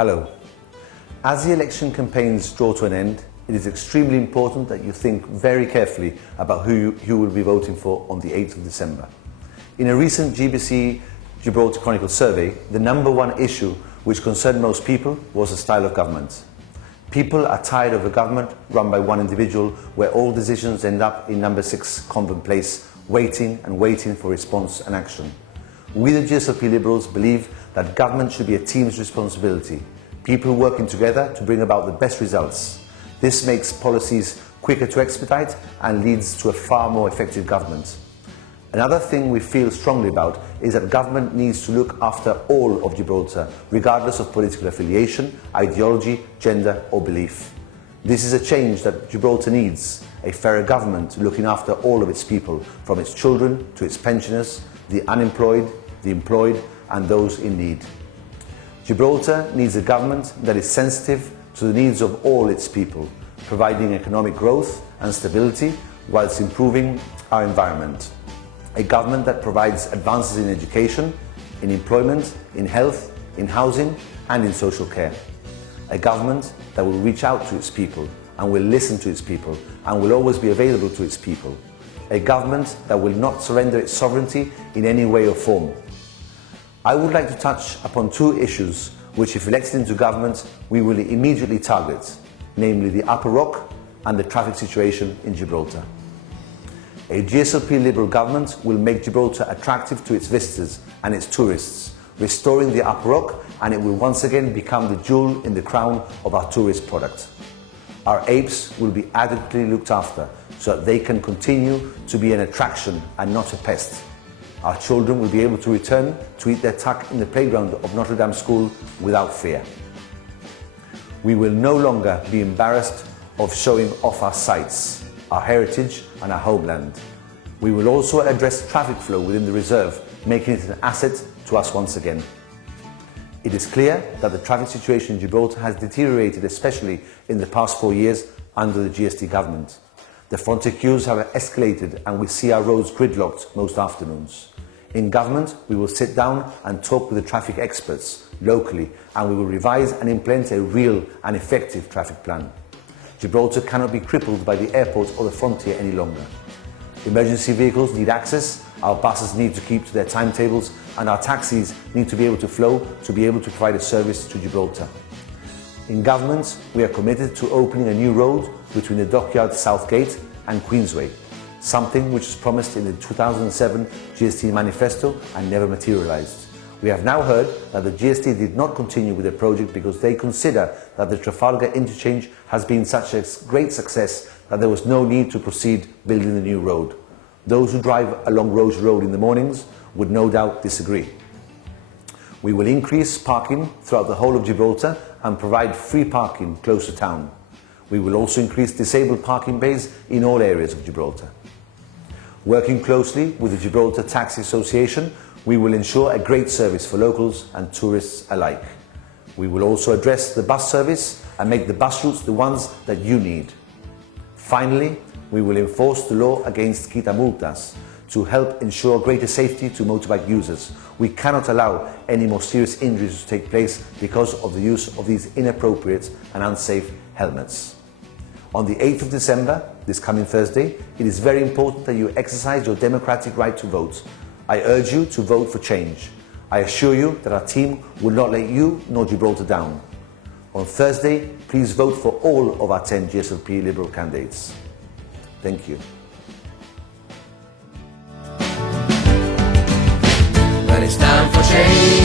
Hello. As the election campaigns draw to an end, it is extremely important that you think very carefully about who you will be voting for on the 8th of December. In a recent GBC Gibraltar Chronicle survey, the number one issue which concerned most people was the style of government. People are tired of a government run by one individual where all decisions end up in number 6 Convent Place, waiting and waiting for response and action. We the GSLP Liberals believe that government should be a team's responsibility, people working together to bring about the best results. This makes policies quicker to expedite and leads to a far more effective government. Another thing we feel strongly about is that government needs to look after all of Gibraltar, regardless of political affiliation, ideology, gender or belief. This is a change that Gibraltar needs, a fairer government looking after all of its people, from its children to its pensioners, the unemployed, the employed and those in need. Gibraltar needs a government that is sensitive to the needs of all its people, providing economic growth and stability whilst improving our environment. A government that provides advances in education, in employment, in health, in housing and in social care. A government that will reach out to its people and will listen to its people and will always be available to its people. A government that will not surrender its sovereignty in any way or form. I would like to touch upon two issues which, if elected into government, we will immediately target, namely the Upper Rock and the traffic situation in Gibraltar. A GSLP Liberal government will make Gibraltar attractive to its visitors and its tourists, restoring the Upper Rock, and it will once again become the jewel in the crown of our tourist product. Our apes will be adequately looked after so that they can continue to be an attraction and not a pest. Our children will be able to return to eat their tuck in the playground of Notre Dame School without fear. We will no longer be embarrassed of showing off our sights, our heritage and our homeland. We will also address traffic flow within the reserve, making it an asset to us once again. It is clear that the traffic situation in Gibraltar has deteriorated, especially in the past 4 years under the GST government. The Frontier queues have escalated and we see our roads gridlocked most afternoons. In government, we will sit down and talk with the traffic experts locally, and we will revise and implement a real and effective traffic plan. Gibraltar cannot be crippled by the airport or the frontier any longer. Emergency vehicles need access, our buses need to keep to their timetables, and our taxis need to be able to flow to be able to provide a service to Gibraltar. In government, we are committed to opening a new road between the Dockyard South Gate and Queensway, something which was promised in the 2007 GST manifesto and never materialised. We have now heard that the GST did not continue with the project because they consider that the Trafalgar interchange has been such a great success that there was no need to proceed building the new road. Those who drive along Rose Road in the mornings would no doubt disagree. We will increase parking throughout the whole of Gibraltar and provide free parking close to town. We will also increase disabled parking bays in all areas of Gibraltar. Working closely with the Gibraltar Taxi Association, we will ensure a great service for locals and tourists alike. We will also address the bus service and make the bus routes the ones that you need. Finally, we will enforce the law against quitamultas to help ensure greater safety to motorbike users. We cannot allow any more serious injuries to take place because of the use of these inappropriate and unsafe helmets. On the 8th of December, this coming Thursday, it is very important that you exercise your democratic right to vote. I urge you to vote for change. I assure you that our team will not let you nor Gibraltar down. On Thursday, please vote for all of our 10 GSLP Liberal candidates. Thank you. When it's time for change.